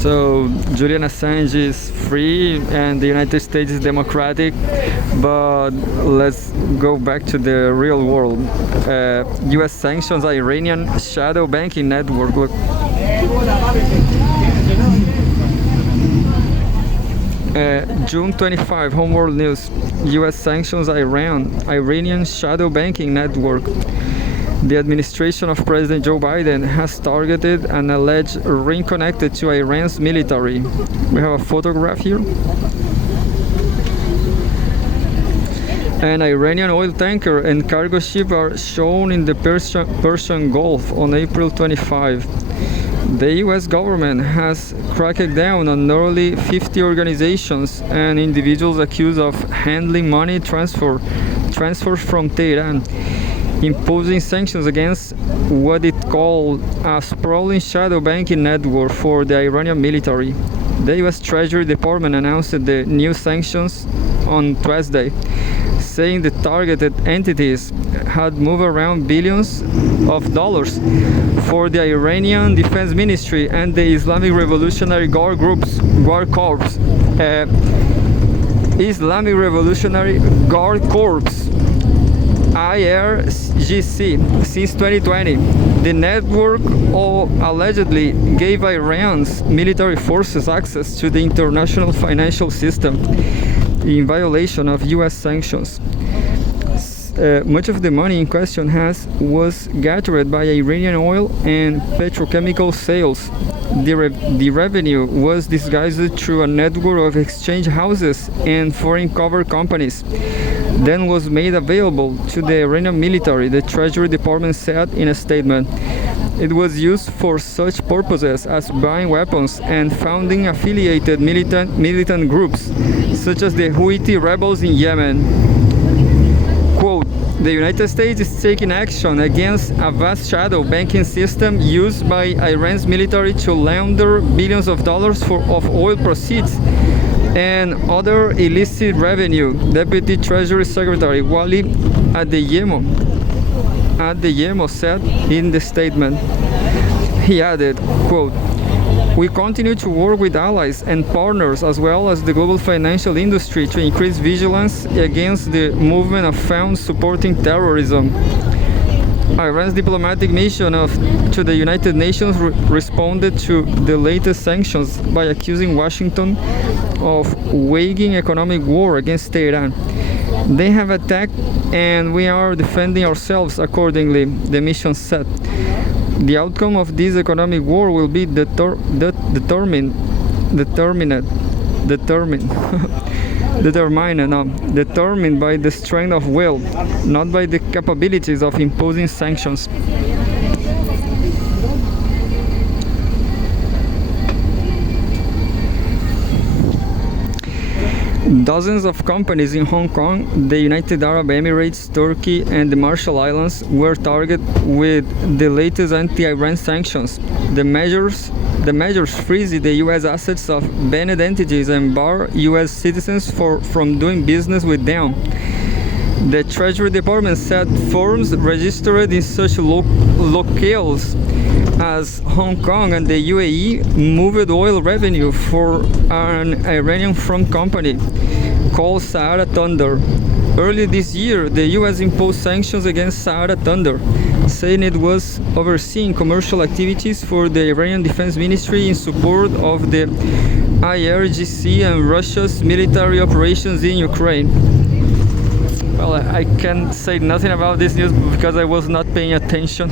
So Julian Assange is free and the United States is democratic, but let's go back to the real world. U.S. sanctions Iranian shadow banking network. Look. June 25, Home World News. U.S. sanctions Iranian shadow banking network. The administration of President Joe Biden has targeted an alleged ring connected to Iran's military. We have a photograph here. An Iranian oil tanker and cargo ship are shown in the Persian Gulf on April 25. The US government has cracked down on nearly 50 organizations and individuals accused of handling money transfers from Tehran, imposing sanctions against what it called a sprawling shadow banking network for the Iranian military. The US Treasury Department announced the new sanctions on Thursday, saying the targeted entities had moved around billions of dollars for the Iranian Defense Ministry and the Islamic Revolutionary Guard Corps. Islamic Revolutionary Guard Corps, IRGC, since 2020. The network allegedly gave Iran's military forces access to the international financial system in violation of US sanctions. Much of the money in question was gathered by Iranian oil and petrochemical sales. The revenue was disguised through a network of exchange houses and foreign cover companies, then was made available to the Iranian military, the Treasury Department said in a statement. It was used for such purposes as buying weapons and founding affiliated militant groups, such as the Houthi rebels in Yemen. Quote, the United States is taking action against a vast shadow banking system used by Iran's military to launder billions of dollars of oil proceeds and other illicit revenue, Deputy Treasury Secretary Wali Adeyemo said in the statement. He added, quote, we continue to work with allies and partners as well as the global financial industry to increase vigilance against the movement of funds supporting terrorism. Iran's diplomatic mission to the United Nations responded to the latest sanctions by accusing Washington of waging economic war against Tehran. They have attacked and we are defending ourselves accordingly, the mission said. The outcome of this economic war will be determined by the strength of will, not by the capabilities of imposing sanctions. Dozens of companies in Hong Kong, the United Arab Emirates, Turkey, and the Marshall Islands were targeted with the latest anti-Iran sanctions. The measures freeze the U.S. assets of banned entities and bar U.S. citizens from doing business with them. The Treasury Department said firms registered in such locales as Hong Kong and the UAE moved oil revenue for an Iranian front company called Sahara Thunder. Early this year, the US imposed sanctions against Sahara Thunder, saying it was overseeing commercial activities for the Iranian Defense Ministry in support of the IRGC and Russia's military operations in Ukraine. Well, I can say nothing about this news because I was not paying attention.